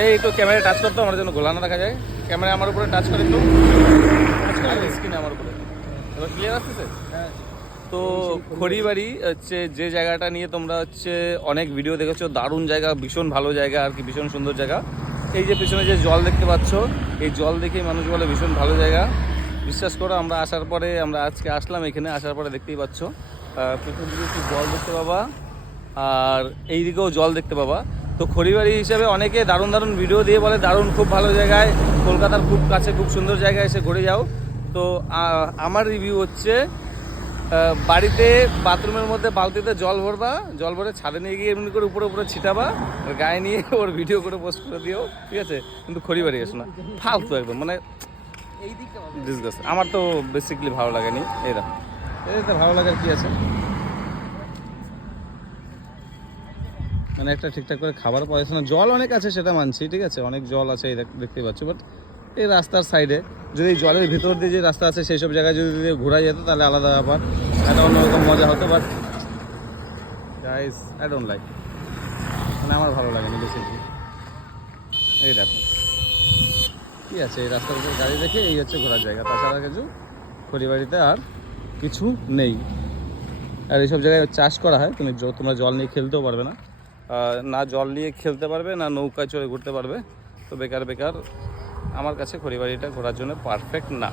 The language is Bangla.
এই একটু ক্যামেরা টাচ করতো আমার জন্য গোলা না দেখা যায়। ক্যামেরা আমার উপরে টাচ করে একটু স্ক্রিনে আমার উপরে। এবার ক্লিয়ার আসতেছে? হ্যাঁ। তো খড়িবাড়ি হচ্ছে যে জায়গাটা নিয়ে তোমরা হচ্ছে অনেক ভিডিও দেখেছো, দারুণ জায়গা, ভীষণ ভালো জায়গা আর কি, ভীষণ সুন্দর জায়গা। এই যে পেছনে যে জল দেখতে পাচ্ছ, এই জল দেখেই মানুষ বলে ভীষণ ভালো জায়গা। বিশ্বাস করো আমরা আসার পরে, আমরা আজকে আসলাম এখানে, আসার পরে দেখতেই পাচ্ছ পেছন দিকে একটু জল দেখতে পাবা আর এই দিকেও জল দেখতে পাবা। তো খড়িবাড়ি হিসাবে অনেকে দারুণ দারুণ ভিডিও দিয়ে বলে দারুণ, খুব ভালো জায়গায়, কলকাতার খুব কাছে, খুব সুন্দর জায়গায় এসে ঘুরে যাও। তো আমার রিভিউ হচ্ছে বাড়িতে বাথরুমের মধ্যে বালতিতে জল ভরবা, জল ভরে ছাদে নিয়ে গিয়ে এমনি করে উপরে উপরে ছিটাবা, গায়ে নিয়ে ওর ভিডিও করে পোস্ট করে দিও, ঠিক আছে? কিন্তু খড়িবাড়ি এসো না, ফালতু একদম, মানে ডিসগাস্ট। আমার তো বেসিক্যালি ভালো লাগেনি। এরা ভালো লাগার কি আছে, মানে একটা ঠিকঠাক করে খাবার পাওয়া যাচ্ছে না। জল অনেক আছে সেটা মানছি, ঠিক আছে, অনেক জল আছে এই দেখতে পাচ্ছ, বাট এই রাস্তার সাইডে যদি জলের ভিতর দিয়ে যে রাস্তা আছে সেই সব জায়গায় যদি ঘোরা যেত তাহলে আলাদা ব্যাপার, একটা অন্যরকম মজা হতো। But guys I don't like, মানে আমার ভালো লাগেনি বেসিক্যালি। এই দেখো কি আছে, এই রাস্তার উপর গাড়ি দেখে এই হচ্ছে ঘোরার জায়গা, তাছাড়া কিছু খড়িবাড়িতে আর কিছু নেই। আর এইসব জায়গায় চাষ করা হয়, তোমরা জল নিয়ে খেলতেও পারবে না, না জল নিয়ে খেলতে পারবে, না নৌকায় চড়ে ঘুরতে পারবে। তো বেকার বেকার, আমার কাছে খড়িবাড়িটা ঘোরার জন্য পারফেক্ট না।